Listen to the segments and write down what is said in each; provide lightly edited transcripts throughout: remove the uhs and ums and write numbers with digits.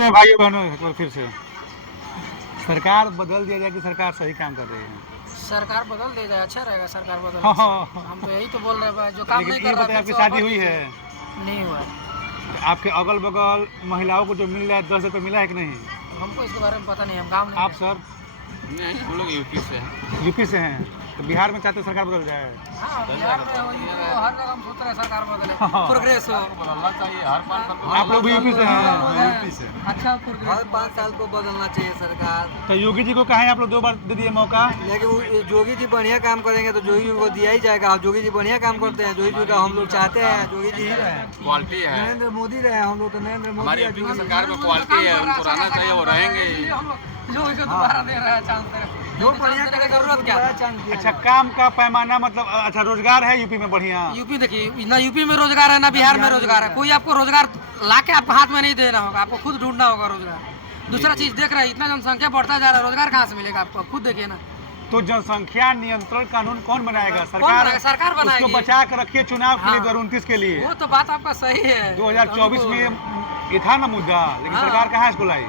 नमस्ते भाइयों बहनों, एक बार फिर से सरकार बदल दिया जाए कि सरकार सही काम कर रही है? सरकार बदल दे जाए, अच्छा रहेगा सरकार बदल। हाँ हाँ। हम तो यही तो बोल रहे हैं, जो काम नहीं कर रहा है। आपकी शादी हुई है? नहीं हुआ। तो आपके अगल बगल महिलाओं को जो मिल रहा है 10 रुपये मिला है कि नहीं? हमको इसके बारे में पता नहीं, हम गाँव नहीं। आप सर? नहीं, हम लोग यूपी से हैं। यूपी से हैं, तो बिहार में चाहते सरकार बदल जाए? हाँ, बिहार में हर जगह हम सोच रहे हैं सरकार बदले, प्रोग्रेस हो। बदलना चाहिए हर 5 साल को। आप लोग भी यूपी से हैं? यूपी से। अच्छा प्रोग्रेस हर 5 साल को बदलना चाहिए सरकार। तो योगी जी को कहा है आप लोग 2 बार दे दिए मौका। लेकिन जोगी जी बढ़िया काम करेंगे तो जोगी जी को दिया ही जाएगा। जोगी जी बढ़िया काम करते हैं, जोगी जी का हम लोग चाहते हैं जोगी जी ही रहे, क्वालिटी है। नरेंद्र मोदी रहे, हम लोग तो नरेंद्र मोदी हमारी है, यूपी की जोगी- सरकार में क्वालिटी है, उनको रहना चाहिए, वो रहेंगे ही। जो इसको दोबारा दे रहा है चांस, जो बढ़िया देने की जरूरत क्या है? चांस दिया अच्छा, काम का पैमाना मतलब अच्छा रोजगार है यूपी में बढ़िया? यूपी देखिए, ना यूपी में रोजगार है ना बिहार में रोजगार है। कोई आपको रोजगार ला के आपको हाथ में नहीं देना होगा, आपको खुद ढूंढना होगा रोजगार। दूसरा चीज देख रहे हैं, इतना जनसंख्या बढ़ता जा रहा है, रोजगार कहाँ से मिलेगा आपको? खुद देखिए ना। तो जनसंख्या नियंत्रण कानून कौन बनाएगा? बनाएगा? सरकार बनाएगी। उसको बचा कर रखिए चुनाव के लिए हाँ। 2029 के लिए। वो तो बात आपका सही है। 2024 में ये था ना मुद्दा, लेकिन हाँ। सरकार कहाँ इसको लाई?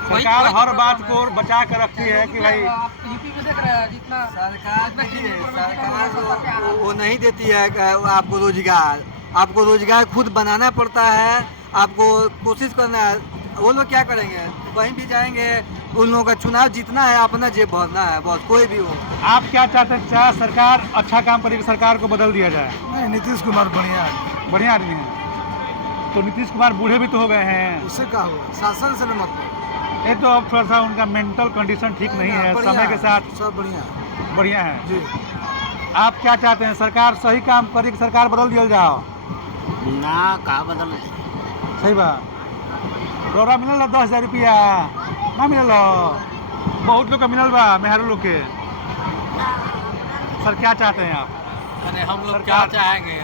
वही- सरकार वही तो हर बात प्रॉब्लम को है। बचा कर रखती है कि भाई आप यूपी में देख रहे हैं जितना सरकार देखिए, सरकार सरकार वो नहीं देती है आपको रोजगार। आपको रोजगार खुद बनाना पड़ता है, आपको कोशिश करना है। वो लोग क्या करेंगे, कहीं भी जाएंगे, उन लोगों का चुनाव जीतना है, अपना जेब भरना है, बस कोई भी हो। आप क्या चाहते हैं? चाहे सरकार अच्छा काम करेगी, सरकार को बदल दिया जाए? नहीं, नीतीश कुमार बढ़िया बढ़िया आदमी है। तो नीतीश कुमार बूढ़े भी तो हो गए हैं, उससे क्या होगा, शासन से मत। ये तो अब थोड़ा सा उनका मेंटल कंडीशन ठीक नहीं है, समय के साथ सब बढ़िया बढ़िया है। जी। आप क्या चाहते हैं? सरकार सही काम करेगी, सरकार बदल दिया जाओ? ना का बदल सही बात। रोरा मिलल 10,000 रुपया ना मिलल? बहुत लोग का मिलल बा, मेहर लोग के। सर क्या चाहते हैं आप? अरे हम लोग क्या सरकार- चाहेंगे,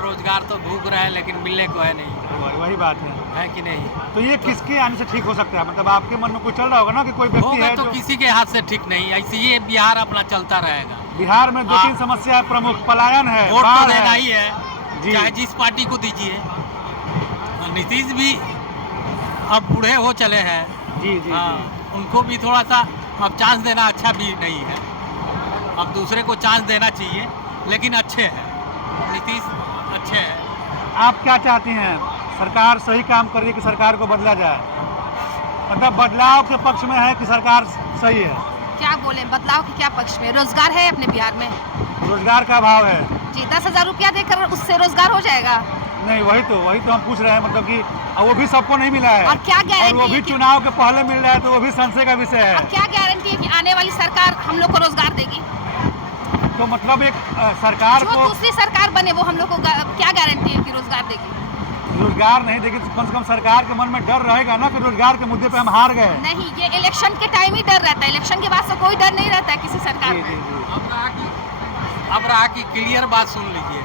रोजगार तो भूख रहे हैं, लेकिन मिलने को है नहीं, वही बात है कि नहीं? तो ये किसके आने से ठीक हो सकता है? मतलब आपके मन में कुछ चल रहा होगा ना कि कोई व्यक्ति होगा है तो जो किसी के हाथ से ठीक नहीं, ऐसे ये बिहार अपना चलता रहेगा। बिहार में 2-3 हाँ। समस्या है प्रमुख, पलायन है, वोट तो बाढ़ देना है। ही है, जी। चाहे जिस पार्टी को दीजिए। और नीतीश भी अब बूढ़े हो चले हैं। जी जी हाँ, जी। उनको भी थोड़ा सा अब चांस देना अच्छा भी नहीं है। अब दूसरे को चांस देना चाहिए, लेकिन अच्छे हैं, नीतीश अच्छे हैं। आप क्या चाहती हैं? सरकार सही काम कर रही है कि सरकार को बदला जाए? मतलब बदलाव के पक्ष में है कि सरकार सही है? क्या बोले, बदलाव के क्या पक्ष में? रोजगार है अपने बिहार में रोजगार का अभाव है जी। 10,000 रुपया देकर उससे रोजगार हो जाएगा? नहीं, वही तो हम पूछ रहे हैं, मतलब कि अब वो भी सबको नहीं मिला है और क्या और गारंटी वो है भी कि- चुनाव के पहले मिल रहा है, तो वो भी संशय का विषय है। और क्या गारंटी है कि आने वाली सरकार हम लोग को रोजगार देगी? तो मतलब एक सरकार जो को दूसरी सरकार बने वो हम लोग को क्या गारंटी है कि रोजगार देगी? रोजगार नहीं देगी तो कम से कम सरकार के मन में डर रहेगा ना कि रोजगार के मुद्दे पे हम हार गए। नहीं, ये इलेक्शन के टाइम ही डर रहता है, इलेक्शन के बाद से कोई डर नहीं रहता है किसी सरकार जी जी में। जी। अब रहा कि क्लियर बात सुन लीजिए,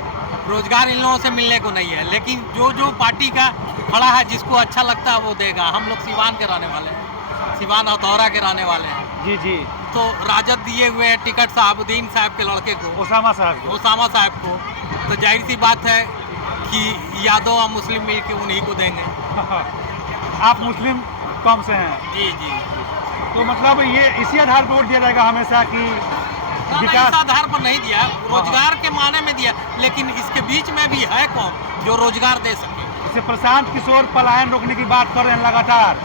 रोजगार इन लोगों से मिलने को नहीं है, लेकिन जो पार्टी का खड़ा है, जिसको अच्छा लगता है वो देगा। हम लोग सिवान के रहने वाले हैं, सिवान हथौरा के रहने वाले हैं। जी जी। तो राजद दिए हुए हैं टिकट साहबुद्दीन साहब के लड़के को, ओसामा साहब को। ओसामा साहब को, तो जाहिर सी बात है कि यादव और मुस्लिम मिल के उन्हीं को देंगे। आप मुस्लिम कौम से हैं, जी जी। तो मतलब ये इसी आधार पर वोट दिया जाएगा हमेशा कि ना, विकास? इस आधार पर नहीं दिया, रोजगार के माने में दिया, लेकिन इसके बीच में भी है कौन जो रोजगार दे सके। जैसे प्रशांत किशोर पलायन रोकने की बात कर रहे हैं लगातार,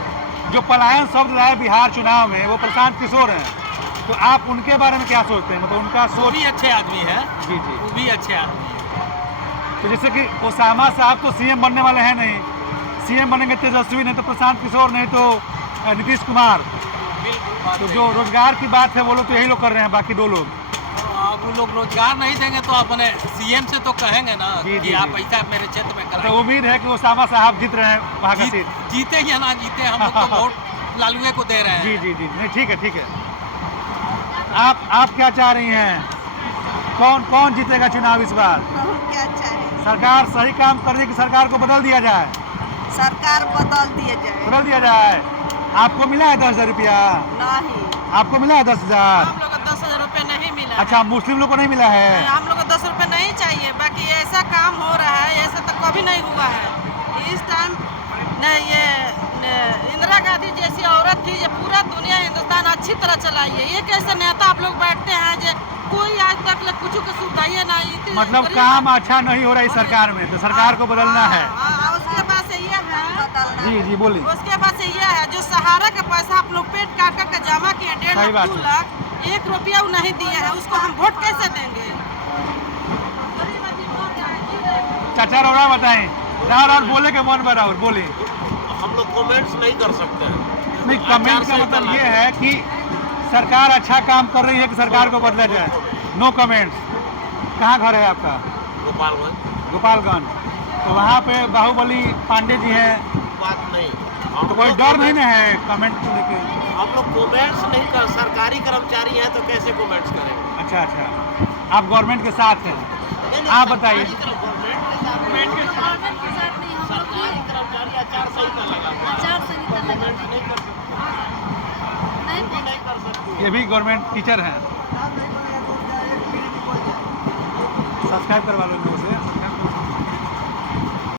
जो पलायन शब्द लाए बिहार चुनाव में वो प्रशांत किशोर हैं, तो आप उनके बारे में क्या सोचते हैं? मतलब उनका वो सोच? भी अच्छे आदमी है, जी जी। वो भी अच्छे आदमी है। तो जैसे कि ओसामा साहब तो सीएम बनने वाले हैं नहीं, सीएम बनेंगे तेजस्वी, नहीं तो प्रशांत किशोर, नहीं तो नीतीश कुमार। बिल्कुल। तो जो रोजगार की बात है वो लोग तो यही लोग कर रहे हैं, बाकी 2 लोग। अब वो लोग रोजगार नहीं देंगे तो अपने सीएम से तो कहेंगे ना जी, कि जी, आप जी। ऐसा मेरे क्षेत्र में तो कराइए। उम्मीद है कि ओसामा साहब जीत रहे हैं वहाँ का सीट। जीते या ना जीते, हम लोग तो वोट लालुए को दे रहे हैं। जी जी जी। नहीं, ठीक है ठीक है। आप क्या चाह रही हैं? कौन जीतेगा चुनाव इस बार? क्या चाहे, सरकार सही काम कर रही है कि सरकार को बदल दिया जाए? सरकार बदल दिए जाए। बदल दिया जाए। आपको मिला है 10,000 रुपया? नहीं, आपको मिला है 10,000? हम लोग को 10,000 रुपये नहीं मिला। अच्छा, मुस्लिम लोग को नहीं मिला है? हम लोग को 10 रुपये नहीं चाहिए। बाकी ऐसा काम हो रहा है, ऐसा तो कभी नहीं हुआ है। इस टाइम ये इंदिरा दुकान अच्छी तरह चलाइए। ये कैसे नेता आप लोग बैठते हैं जो कोई आज तक कुछ का सुविधा ही नहीं। इतनी मतलब गरीब काम अच्छा नहीं हो रहा है इस सरकार में, तो सरकार को बदलना है। उसके बाद से ये है, जी जी बोलिए। उसके बाद से ये है जो सहारा का पैसा आप लोग पेट काट कर के जमा किए 1.5 सही बात लाख 2 है। लाख 1 रुपया वो नहीं दिए हैं, उसको हम वोट कैसे देंगे? चाचा रौरा बताएं, और बोले के मन बड़ा और बोली। हम लोग कमेंट्स नहीं कर सकते हैं। नहीं, कमेंट का मतलब ये है कि सरकार अच्छा काम कर रही है कि सरकार को बदला जाए। No comments. कहाँ घर है आपका? गोपालगंज। गोपालगंज। तो वहाँ पे बाहुबली पांडे जी हैं, बात नहीं, तो कोई डर नहीं ना है कमेंट को लेके? हम लोग कमेंट्स नहीं कर, सरकारी कर्मचारी हैं तो कैसे कमेंट्स करेंगे? अच्छा अच्छा, आप गवर्नमेंट के साथ हैं। आप बताइए। गवर्नमेंट के साथ सरकारी कर्मचारी आचार संहिता लगा हुआ है, कमेंट्स नहीं कर सकते, नहीं कर सकते। ये भी गवर्नमेंट टीचर हैं। सब्सक्राइब करवा लो।